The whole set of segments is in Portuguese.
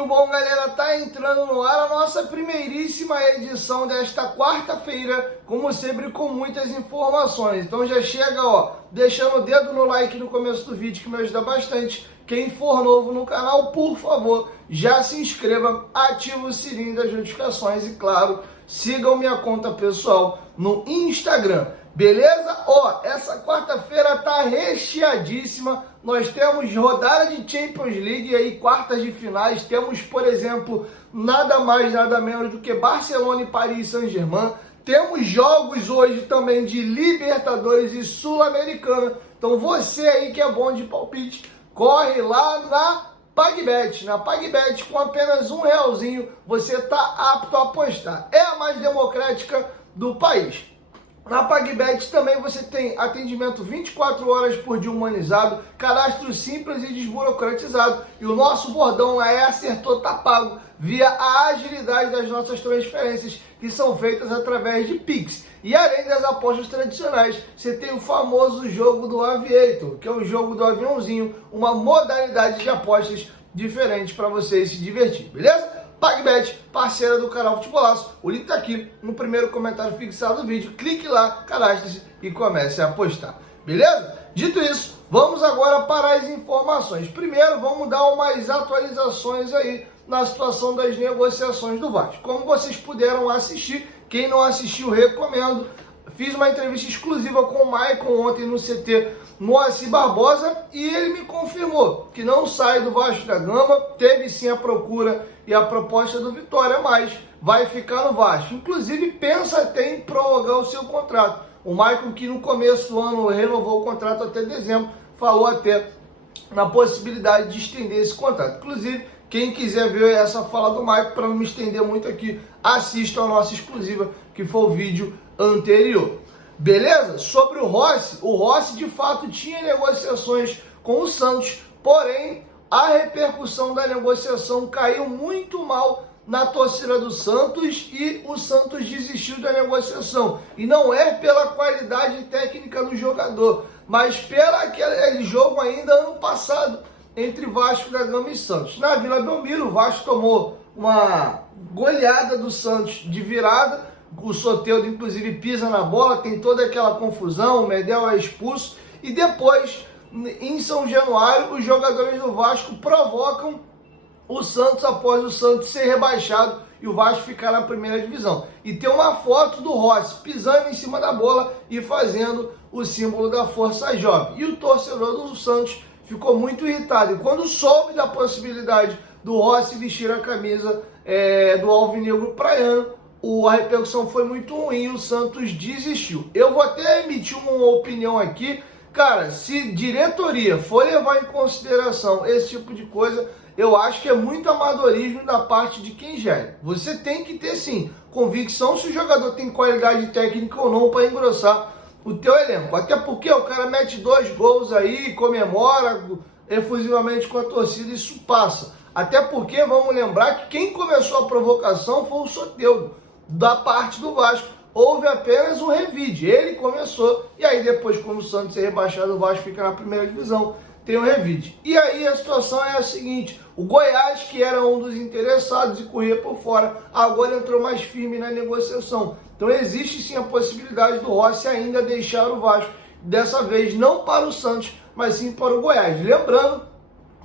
Tudo bom, galera? Tá entrando no ar a nossa primeiríssima edição desta quarta-feira, como sempre com muitas informações. Então já chega, deixando o dedo no like no começo do vídeo, que me ajuda bastante. Quem for novo no canal, por favor, já se inscreva, ativa o sininho das notificações e, claro, sigam minha conta pessoal no Instagram. Beleza? Essa quarta-feira tá recheadíssima. Nós temos rodada de Champions League aí, quartas de finais. Temos, por exemplo, nada mais, nada menos do que Barcelona e Paris Saint-Germain. Temos jogos hoje também de Libertadores e Sul-Americana. Então você aí que é bom de palpite, corre lá na PagBet. Na PagBet, com apenas R$1, você tá apto a apostar. É a mais democrática do país. Na PagBet também você tem atendimento 24 horas por dia humanizado, cadastro simples e desburocratizado. E o nosso bordão lá é acertou, tá pago, via a agilidade das nossas transferências, que são feitas através de Pix. E além das apostas tradicionais, você tem o famoso jogo do Aviator, que é o jogo do aviãozinho, uma modalidade de apostas diferente para você se divertir, beleza? PagBet, parceira do canal Futebolaço. O link tá aqui no primeiro comentário fixado do vídeo. Clique lá, cadastre-se e comece a apostar. Beleza? Dito isso, vamos agora para as informações. Primeiro, vamos dar umas atualizações aí na situação das negociações do Vasco. Como vocês puderam assistir, quem não assistiu, recomendo. Fiz uma entrevista exclusiva com o Maicon ontem no CT Moacir Barbosa e ele me confirmou que não sai do Vasco da Gama, teve sim a procura e a proposta do Vitória, mas vai ficar no Vasco. Inclusive pensa até em prorrogar o seu contrato. O Maicon, que no começo do ano renovou o contrato até dezembro, falou até na possibilidade de estender esse contrato. Inclusive, quem quiser ver essa fala do Maicon, para não me estender muito aqui, assista a nossa exclusiva, que foi o vídeo anterior. Beleza? Sobre o Rossi de fato tinha negociações com o Santos, porém a repercussão da negociação caiu muito mal na torcida do Santos e o Santos desistiu da negociação. E não é pela qualidade técnica do jogador, mas pelo aquele jogo ainda ano passado entre Vasco da Gama e Santos. Na Vila Belmiro, o Vasco tomou uma goleada do Santos de virada. O Soteldo, inclusive, pisa na bola, tem toda aquela confusão, o Medel é expulso. E depois, em São Januário, os jogadores do Vasco provocam o Santos após o Santos ser rebaixado e o Vasco ficar na primeira divisão. E tem uma foto do Rossi pisando em cima da bola e fazendo o símbolo da Força Jovem. E o torcedor do Santos ficou muito irritado. E quando soube da possibilidade do Rossi vestir a camisa do Alvinegro Praiano, a repercussão foi muito ruim, o Santos desistiu. Eu vou até emitir uma opinião aqui, cara, se diretoria for levar em consideração esse tipo de coisa, eu acho que é muito amadorismo da parte de quem gera. Você tem que ter, sim, convicção se o jogador tem qualidade técnica ou não para engrossar o teu elenco. Até porque o cara mete 2 gols aí, comemora efusivamente com a torcida, isso passa. Até porque, vamos lembrar que quem começou a provocação foi o Soteldo. Da parte do Vasco, houve apenas um revide. Ele começou, e aí depois, quando o Santos é rebaixado, o Vasco fica na primeira divisão, tem um revide. E aí a situação é a seguinte: o Goiás, que era um dos interessados e corria por fora, agora entrou mais firme na negociação. Então existe sim a possibilidade do Rossi ainda deixar o Vasco, dessa vez não para o Santos, mas sim para o Goiás. Lembrando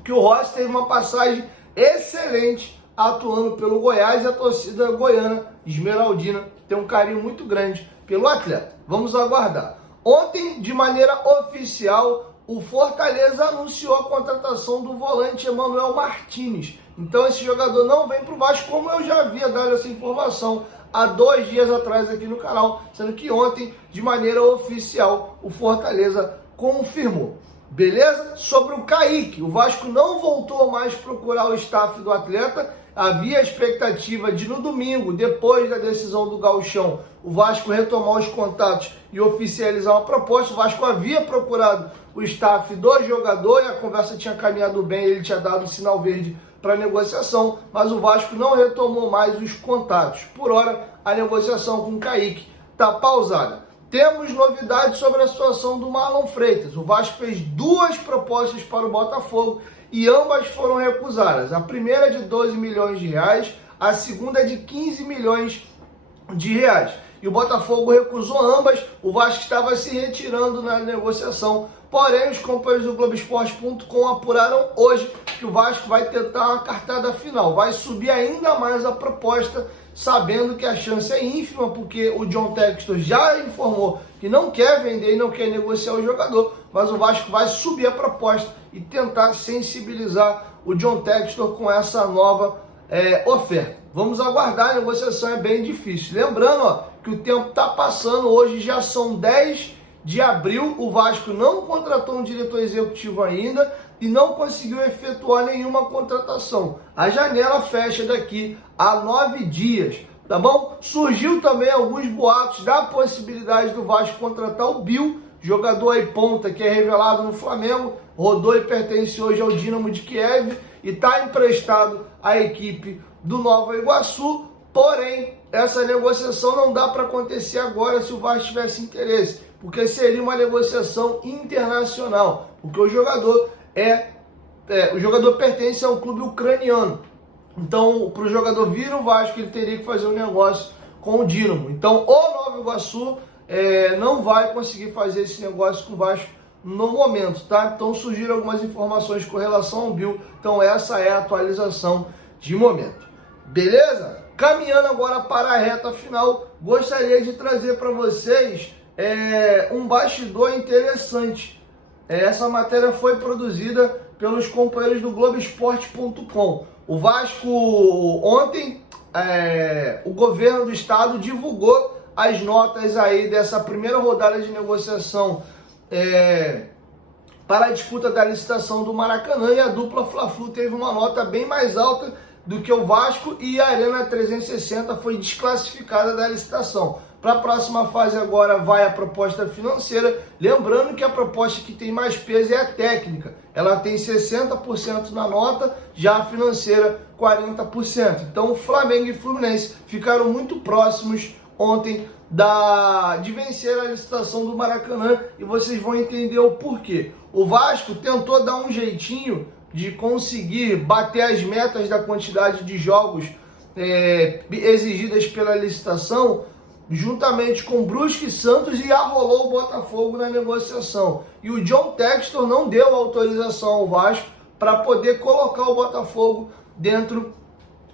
que o Rossi teve uma passagem excelente atuando pelo Goiás, e a torcida goiana, esmeraldina, tem um carinho muito grande pelo atleta. Vamos aguardar. Ontem, de maneira oficial, o Fortaleza anunciou a contratação do volante Emanuel Martínez. Então esse jogador não vem para o Vasco, como eu já havia dado essa informação há 2 dias atrás aqui no canal, sendo que ontem, de maneira oficial, o Fortaleza confirmou. Beleza? Sobre o Kaique, o Vasco não voltou mais a procurar o staff do atleta. Havia a expectativa de, no domingo, depois da decisão do Gauchão, o Vasco retomar os contatos e oficializar uma proposta. O Vasco havia procurado o staff do jogador e a conversa tinha caminhado bem, ele tinha dado sinal verde para a negociação, mas o Vasco não retomou mais os contatos. Por hora, a negociação com o Kaique está pausada. Temos novidades sobre a situação do Marlon Freitas. O Vasco fez 2 propostas para o Botafogo e ambas foram recusadas. A primeira é de 12 milhões de reais, a segunda é de 15 milhões de reais. E o Botafogo recusou ambas, o Vasco estava se retirando na negociação. Porém, os companheiros do Globoesporte.com apuraram hoje que o Vasco vai tentar uma cartada final, vai subir ainda mais a proposta, sabendo que a chance é ínfima, porque o John Textor já informou que não quer vender e não quer negociar o jogador, mas o Vasco vai subir a proposta e tentar sensibilizar o John Textor com essa nova oferta. Vamos aguardar, a negociação é bem difícil. Lembrando que o tempo está passando, hoje já são 10 de abril, o Vasco não contratou um diretor executivo ainda e não conseguiu efetuar nenhuma contratação. A janela fecha daqui a 9 dias, tá bom? Surgiu também alguns boatos da possibilidade do Vasco contratar o Bill, jogador aí ponta que é revelado no Flamengo, rodou e pertence hoje ao Dinamo de Kiev e está emprestado à equipe do Nova Iguaçu. Porém, essa negociação não dá para acontecer agora se o Vasco tivesse interesse, porque seria uma negociação internacional, porque o jogador pertence a um clube ucraniano. Então, para o jogador vir no Vasco, ele teria que fazer um negócio com o Dinamo. Então, o Nova Iguaçu não vai conseguir fazer esse negócio com o Vasco no momento, tá? Então, surgiram algumas informações com relação ao Bill. Então, essa é a atualização de momento. Beleza? Caminhando agora para a reta final, gostaria de trazer para vocês um bastidor interessante. Essa matéria foi produzida pelos companheiros do Globoesporte.com. O Vasco, ontem, o governo do estado divulgou as notas aí dessa primeira rodada de negociação para a disputa da licitação do Maracanã, e a dupla Fla-Flu teve uma nota bem mais alta do que o Vasco, e a Arena 360 foi desclassificada da licitação. Para a próxima fase agora vai a proposta financeira, lembrando que a proposta que tem mais peso é a técnica, ela tem 60% na nota, já a financeira 40%. Então o Flamengo e Fluminense ficaram muito próximos ontem de vencer a licitação do Maracanã, e vocês vão entender o porquê. O Vasco tentou dar um jeitinho de conseguir bater as metas da quantidade de jogos exigidas pela licitação, juntamente com Brusque e Santos, e arrolou o Botafogo na negociação. E o John Textor não deu autorização ao Vasco para poder colocar o Botafogo dentro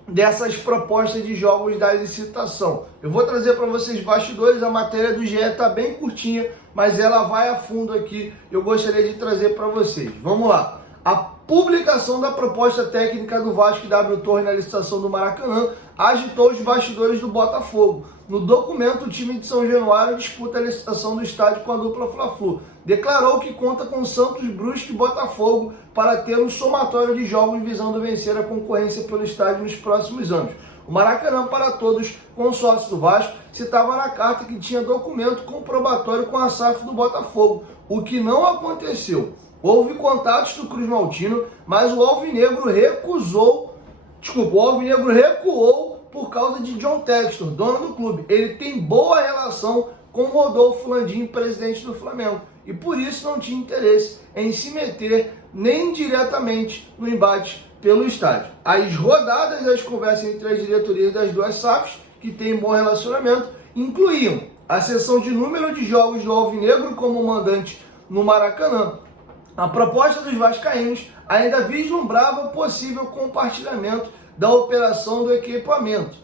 dessas propostas de jogos da licitação. Eu vou trazer para vocês bastidores, a matéria do GE está bem curtinha, mas ela vai a fundo aqui, eu gostaria de trazer para vocês. Vamos lá. A publicação da proposta técnica do Vasco e W Torre na licitação do Maracanã agitou os bastidores do Botafogo. No documento, o time de São Januário disputa a licitação do estádio com a dupla Fla-Flu. Declarou que conta com Santos, Brusque e Botafogo para ter um somatório de jogos visando vencer a concorrência pelo estádio nos próximos anos. O Maracanã para Todos, consórcio do Vasco, citava na carta que tinha documento comprobatório com a SAF do Botafogo, o que não aconteceu. Houve contatos do Cruz Maltino, mas o Alvinegro recuou por causa de John Textor, dono do clube. Ele tem boa relação com Rodolfo Landim, presidente do Flamengo, e por isso não tinha interesse em se meter nem diretamente no embate pelo estádio. As rodadas das conversas entre as diretorias das duas SAFs, que têm bom relacionamento, incluíam a cessão de número de jogos do Alvinegro como mandante no Maracanã. A proposta dos vascaínos ainda vislumbrava possível compartilhamento da operação do equipamento,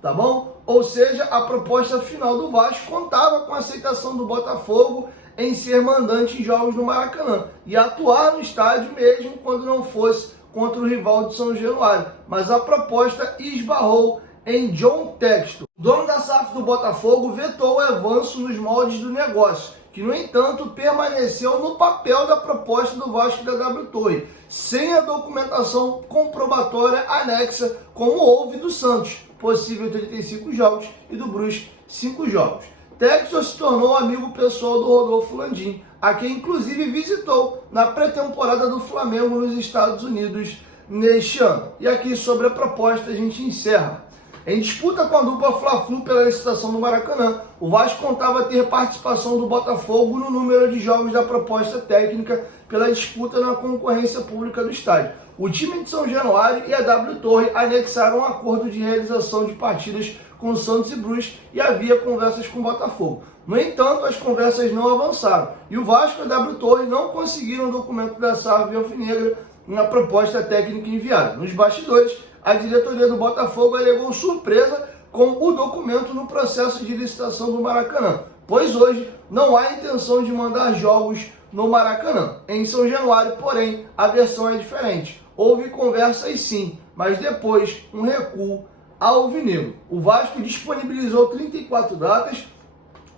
tá bom? Ou seja, a proposta final do Vasco contava com a aceitação do Botafogo em ser mandante em jogos no Maracanã e atuar no estádio mesmo quando não fosse contra o rival de São Januário. Mas a proposta esbarrou em John Textor. O dono da SAF do Botafogo vetou o avanço nos moldes do negócio, que, no entanto, permaneceu no papel da proposta do Vasco e da W Torre, sem a documentação comprobatória anexa, como houve do Santos, possível 35 jogos, e do Brusque, 5 jogos. Textor se tornou amigo pessoal do Rodolfo Landim, a quem inclusive visitou na pré-temporada do Flamengo nos Estados Unidos neste ano. E aqui sobre a proposta a gente encerra. Em disputa com a dupla Fla-Flu pela licitação do Maracanã, o Vasco contava ter participação do Botafogo no número de jogos da proposta técnica pela disputa na concorrência pública do estádio. O time de São Januário e a W Torre anexaram um acordo de realização de partidas com Santos e Brusque e havia conversas com o Botafogo. No entanto, as conversas não avançaram e o Vasco e a W Torre não conseguiram o documento da SAF alvinegra na proposta técnica enviada. Nos bastidores, a diretoria do Botafogo alegou surpresa com o documento no processo de licitação do Maracanã, pois hoje não há intenção de mandar jogos no Maracanã. Em São Januário, porém, a versão é diferente. Houve conversas sim, mas depois um recuo alvinegro. O Vasco disponibilizou 34 datas,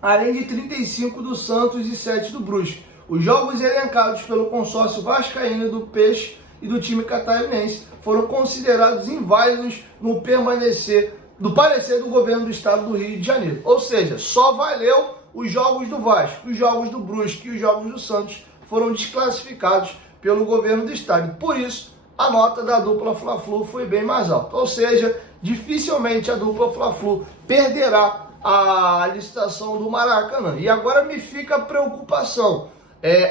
além de 35 do Santos e 7 do Brusque. Os jogos elencados pelo consórcio vascaíno do Peixe e do time catarinense foram considerados inválidos no parecer do governo do estado do Rio de Janeiro. Ou seja, só valeu os jogos do Vasco, os jogos do Brusque e os jogos do Santos foram desclassificados pelo governo do estado. Por isso, a nota da dupla Fla-Flu foi bem mais alta. Ou seja, dificilmente a dupla Fla-Flu perderá a licitação do Maracanã. E agora me fica a preocupação.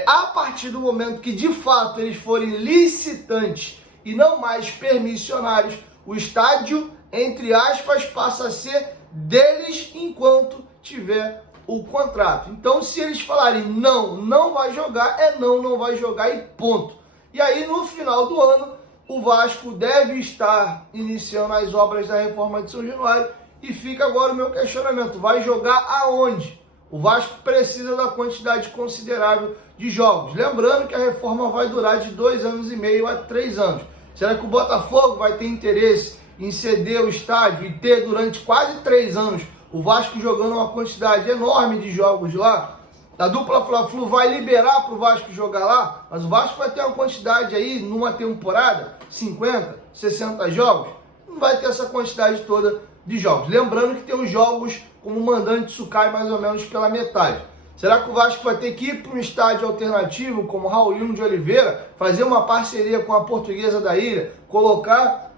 A partir do momento que de fato eles forem licitantes e não mais permissionários, o estádio, entre aspas, passa a ser deles enquanto tiver o contrato. Então, se eles falarem não vai jogar, não vai jogar e ponto. E aí, no final do ano, o Vasco deve estar iniciando as obras da reforma de São Januário e fica agora o meu questionamento, vai jogar aonde? O Vasco precisa da quantidade considerável de jogos. Lembrando que a reforma vai durar de 2 anos e meio a 3 anos. Será que o Botafogo vai ter interesse em ceder o estádio e ter durante quase 3 anos o Vasco jogando uma quantidade enorme de jogos lá? A dupla Fla-Flu vai liberar para o Vasco jogar lá, mas o Vasco vai ter uma quantidade aí, numa temporada, 50, 60 jogos. Não vai ter essa quantidade toda de jogos. Lembrando que tem os jogos como o mandante Sucai mais ou menos pela metade. Será que o Vasco vai ter que ir para um estádio alternativo, como Raulino de Oliveira, fazer uma parceria com a Portuguesa da Ilha, colocar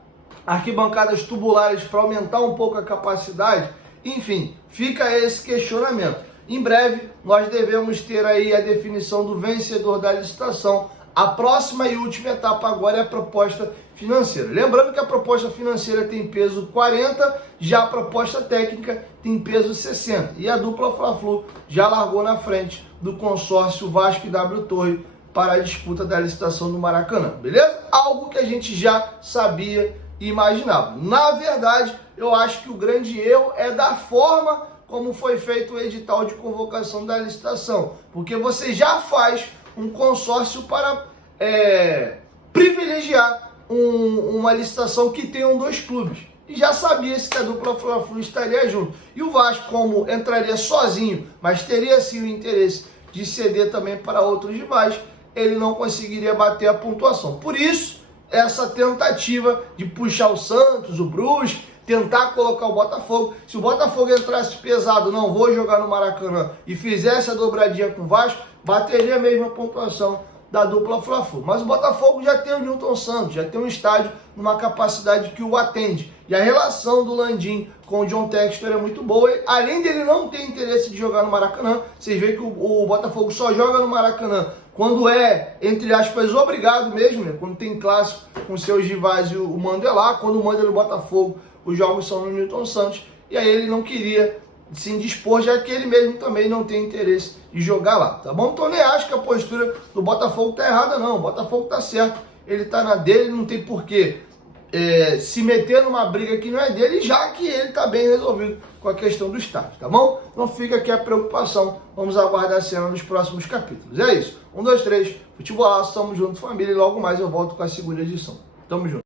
arquibancadas tubulares para aumentar um pouco a capacidade? Enfim, fica esse questionamento. Em breve, nós devemos ter aí a definição do vencedor da licitação. A próxima e última etapa agora é a proposta financeira. Lembrando que a proposta financeira tem peso 40, já a proposta técnica tem peso 60. E a dupla Fla-Flu já largou na frente do consórcio Vasco e W Torre para a disputa da licitação do Maracanã. Beleza? Algo que a gente já sabia e imaginava. Na verdade, eu acho que o grande erro é da forma como foi feito o edital de convocação da licitação. Porque você já faz um consórcio para privilegiar uma licitação que tenham 2 clubes. E já sabia-se que a dupla Fla-Flu estaria junto. E o Vasco, como entraria sozinho, mas teria sim o interesse de ceder também para outros rivais, ele não conseguiria bater a pontuação. Por isso, essa tentativa de puxar o Santos, o Brusque, tentar colocar o Botafogo. Se o Botafogo entrasse pesado, não vou jogar no Maracanã, e fizesse a dobradinha com o Vasco, bateria a mesma pontuação da dupla Fla-Flu. Mas o Botafogo já tem o Newton Santos, já tem um estádio numa capacidade que o atende. E a relação do Landim com o John Textor é muito boa. E, além dele não ter interesse de jogar no Maracanã, vocês veem que o Botafogo só joga no Maracanã quando é, entre aspas, obrigado mesmo, né? Quando tem clássico com seus rivais e o mando é lá. Quando o mando é no Botafogo, os jogos são no Newton Santos. E aí ele não queria se indispor, já que ele mesmo também não tem interesse de jogar lá, tá bom? Então nem acho que a postura do Botafogo tá errada, não. O Botafogo tá certo, ele tá na dele, não tem porquê se meter numa briga que não é dele, já que ele tá bem resolvido com a questão do estádio, tá bom? Não fica aqui a preocupação, vamos aguardar a cena nos próximos capítulos. É isso, 1, 2, 3, futebolaço, tamo junto, família, e logo mais eu volto com a segunda edição. Tamo junto.